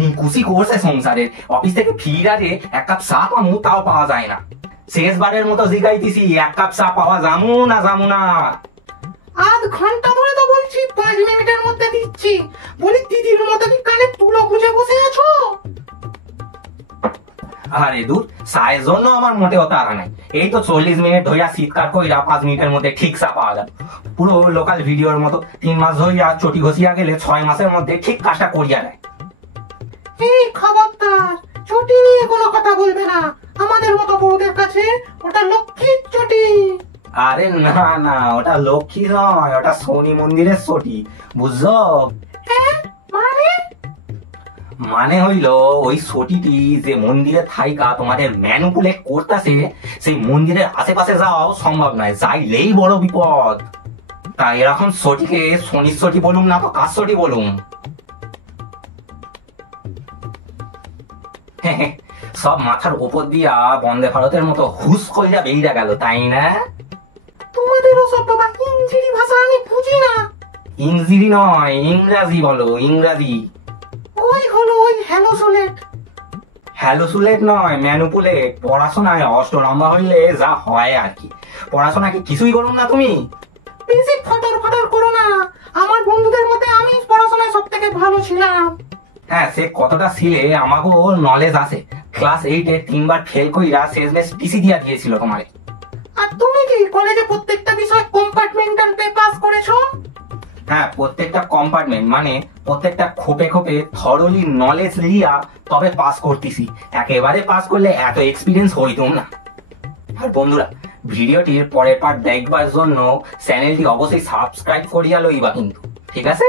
নিকুচি করছে সংসারের, অফিস থেকে ফিরারে এক কাপ চা পামু তাও পাওয়া যায় না। শেষবারের মতো জিগাইতেছি, এক কাপ চা পাওয়া যামু না? আধ ঘন্টা ধরে তো বলছি 5 মিনিটের মধ্যে দিচ্ছি। বলি দিদির মতো কি কানে তুলো গুঁজে বসে আছো? আরে দূর, চায়ের জন্য আমার মোটেও তাড়া নাই। এই তো 40 মিনিট ধইয়া শীতকার কইরা 5 মিনিটের মধ্যে ঠিক চা পাওয়া যায়। পুরো লোকাল ভিডিওর মতো 3 মাস ধইয়া চটি ঘষিয়া গেলে 6 মাসের মধ্যে ঠিক কাজটা করিয়া নেয়। এই খবরদার, চটি নিয়ে কোনো কথা বলবে না। আমাদের মতো বউদের কাছে ওটা লক্ষ্মীর চটি। আরে না, ওটা লক্ষ্মী নয়, ওটা শনি মন্দিরের চটি, বুঝছো? হ্যাঁ, মানে হইল ওই ছটিটি যে মন্দিরে থাইকা তোমাদের ম্যানুপুলেট করতেছে, সেই মন্দিরের আশেপাশে যাওয়াও সম্ভব নয়, যাইলেই বড় বিপদ। তাই এরকম ছটিকে শনির ছটি বলুম না তো কার ছটি বলুম? সব মাথার উপর দিয়া বন্দে ভারতের মতো হুস কইরা বেরিয়ে গেল, তাই না? তোমাদেরও সব বাবা ইংরেজি ভাষা আমি বুঝি না। ইংরেজি নয়, ইংরাজি বলো, ইংরাজি। ওই হলো ওই হ্যালোসুলেট নয়, ম্যানুপুলেট। পড়াশোনায় অষ্টরম্বা হইলে যা হয় আর কি। পড়াশোনা কি কিছুই করুন না তুমি? বেশি ফটর করো না। আমার বন্ধুদের মধ্যে আমি পড়াশোনায় সব থেকে ভালো ছিলাম। হ্যাঁ, সে কতটা ছিলে আমাকেও নলেজ আছে। ক্লাস 8-এ 3 বার ফেল কইরা শেষমেশ টিসি দিয়া দিয়েছিল তোমারে। আর তুমি কি কলেজে প্রত্যেকটা বিষয় কম্পার্টমেন্টাল পাস করেছো? হ্যাঁ, প্রত্যেকটা কম্পার্টমেন্ট মানে প্রত্যেকটা খোপে থরলি নলেজ লিয়া তবে পাস করতেছি। একেবারে পাস করলে এত এক্সপিরিয়েন্স হইতো না। আর বন্ধুরা, ভিডিওটির পরের পার্ট দেখবার জন্য চ্যানেলটি অবশ্যই সাবস্ক্রাইব করিয়া লইবা কিন্তু, ঠিক আছে?